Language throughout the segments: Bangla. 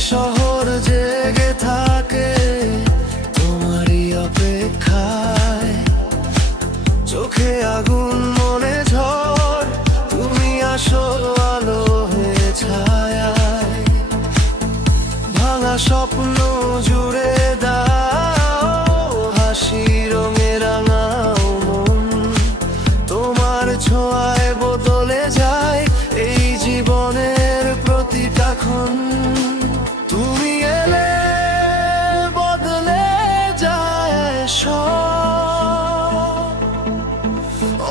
শহর জেগে থাকে তোমারই অপেক্ষায়। চোখে আগুন মনে ঝড়, তুমি আসো আলো হয়ে ছায়ায়। ভাঙা স্বপ্ন জুড়ে দাও হাসি রঙে রাঙাও মন। তোমার ছোঁয়ায় বদলে যায় এই জীবনের প্রতিটা ক্ষণ। তুমি এলে বদলে যায় সব,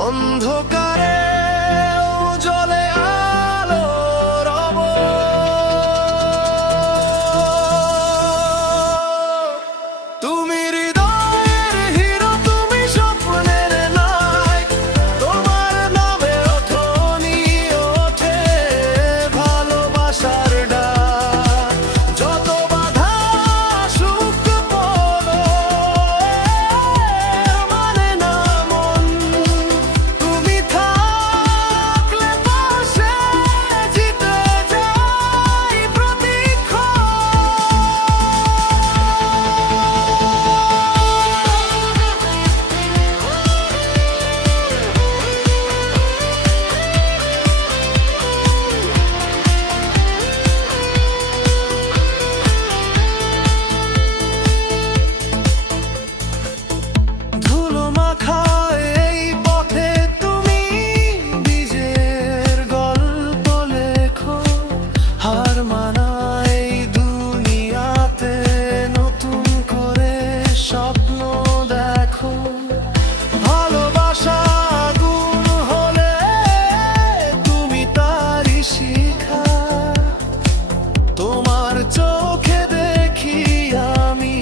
অন্ধকারে জলে আলো রব। তুমি হৃদয়ের হিরো, তুমি স্বপ্নের নায়ক। তোমার নামে ধ্বনি ওঠে ভালোবাসার ডাক। যত বাধা সুখ পড়ো মানে না মন। তুমি থাকলে পাশে জিতে যাই প্রতিক্ষণ। ধুলো মাখা এই পথে তুমি নিজের গল্প লেখো। হার মানা এই দুনিয়াতে নতুন করে স্বপ্ন দেখো। ভালোবাসা আগুন হলে তুমি তারই শিখা। তোমার চোখে দেখি আমি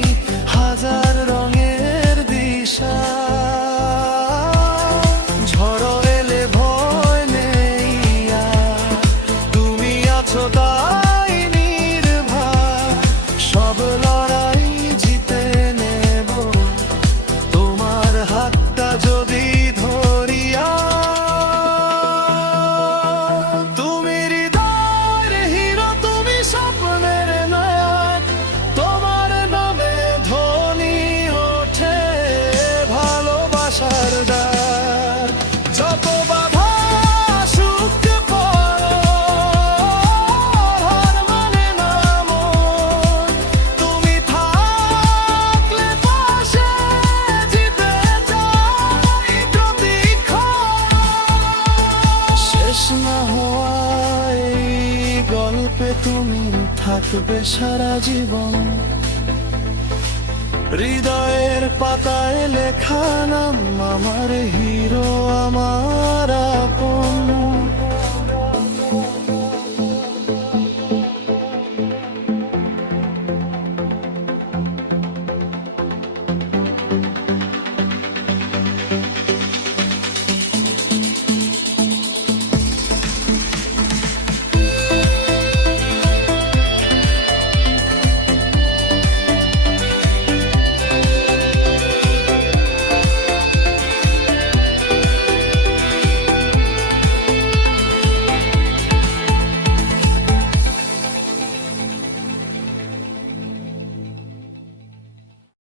হাজার রঙের দিশা। ঝড় এলে ভয় নেই আর, তুমি আছো তাই নির্ভয়। সব লড়াই জিতে নেব তোমার হাতটা যদি ধরিয়া। তুমি হৃদয়ের হিরো, তুমি স্বপ্নের নায়ক। তোমার নামে ধ্বনি ওঠে ভালোবাসার ডাক। যত বাধা সুখ পড়ো হার মানে না মন। তুমি থাকলে পাশে জিতে যাই প্রতিক্ষণ। শেষ না হওয়া এই গল্পে তুমি থাকবে সারা জীবন। হৃদয়ের পাতায় লেখা নাম আমার হিরো, আমার আপন।